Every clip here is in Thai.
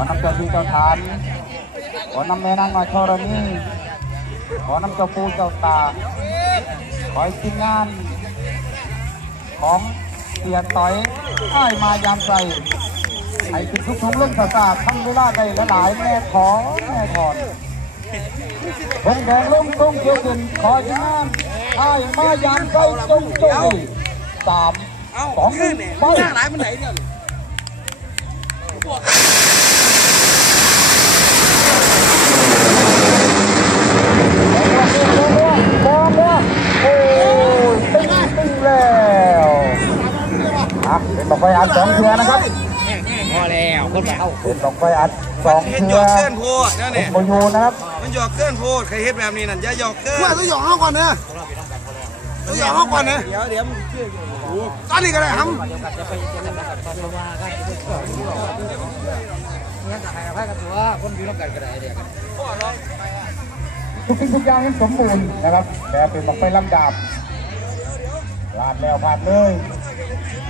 อน้ำเจ้าที่เจ้าทานขอน้ำแม่นางมาชรณีขอน้ำเจ้าปูเจ้าตา ขอให้ทีมงาน ของเสียต่อยอ้ายมายามใส่ให้ติดทุกทุกเรื่องศาส์ทั้งเวลาได้ละหลายแม่ขอแม่ถอนคงแดงลุ่มตุ้งเขียวขึ้นขอทีมงานอ้ายมายามใส่จงจงสามสองหขึ้นึ่งเนี่ยไปจ้างหลายมันไหนเดียวนี่ มองว่าโอ้ยตึ้งตึ้งแล้วอะ เป็นดอกไฟอัดสองเทือนะครับพอแล้วคนไปเอาเป็นดอกไฟอัดสองเห็นหเทืยออกเกินโพดนั่นเป็เนี่นยโมยูนะครับ มันหยอกเกินโพดใครเฮ็ดแบบนี้นั่นอย่าหยอกเกินว่าต้องหยอกเขาก่อนนะต้องหยอกเขาก่อนนะเดี๋ยวเดี๋ยวมันเชื่ออยู่ตอนนี้ก็ได้ทเดี๋ยวกันจะไปเจอกันกับตอนว่ากันเนี่ยแต่ใครกับใครกับตัวคนอยู่ร่วมกันก็ได้เดี๋ยวกันทุกสิ่งทุกอย่างให้สมบูรณ์นะครับแต่เป็นดอกไฟลำดาบลาดแล้วผ่านเลย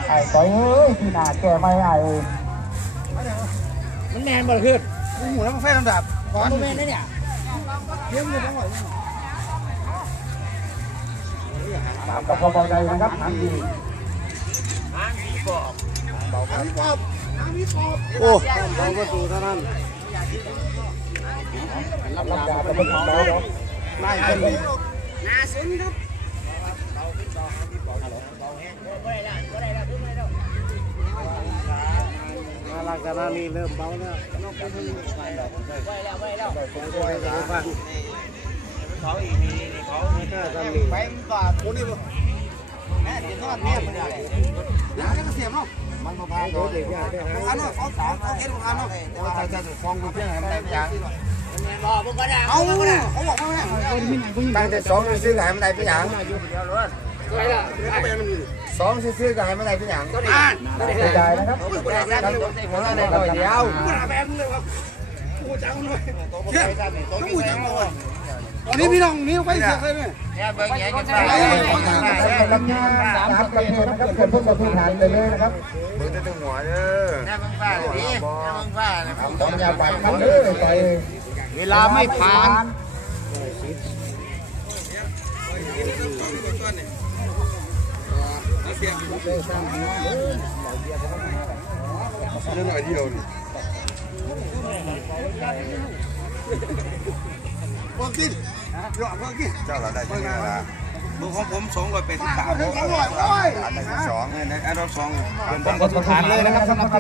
ไอ้ต่อยเอ้ยที่หนาแก่ไม่ไอ้มันแมนบ่ขึ้นำหมูแล้วมันไฟลำดับก้อนแมนได้เนี่ยเลี้ยงอยู่ทั้งหมดตามกับพอเบาใจนะครับทางดีโอ้เราก็ดูเท่านั้นลำดาบก็เป็นของเราเนาะไม่เป็นไรม ลักษณะนี้เริ่มเบาแล้วไปบาทโอ้นี่แม่เดี๋ยวนอนแม่มันอะไรยาแล้วก็เสียบเนาะมันมาพายโดนเด็กเนี่ยอันนั้นเขาสามเขาเก็บอันนั้นใช่ใช่ฟองกูเพี้ยนอะไร ไม่ได้เอาเขาบอกว่าไงตั้งแต่สองซื้อขายมันได้เป็นอย่างสองซื้อขายมันได้เป็นอย่างอ่านเสียดายนะครับหัวเราในตัวเดียวกูด่าแบบเลยครับกูจังเลยเชื่อต้องกูจังนนี้พี่น้องนี่ไปเสียใครเนี่ยเบิ่งแย่กันไปลำงานสามประเภทนะครับเกิดเพื่อประทุฐานไปเลยนะครับเบิ่งแต่ตัวหัวเด้อแม่มึงฟ้าเลยพี่แม่มึงฟ้าเลยผมต้อนยาบาดมันเลยไป เวลาไม่ผ่านเรื่องหน่อยเดียวนี่พอกินหยอกพอกินเจ้าเราได้ยังไงล่ะเบอของผมสองร้อยแปดสิบสามอันดับสองอันดับสองเป็นประทุฐานเลยนะครับสำหรับ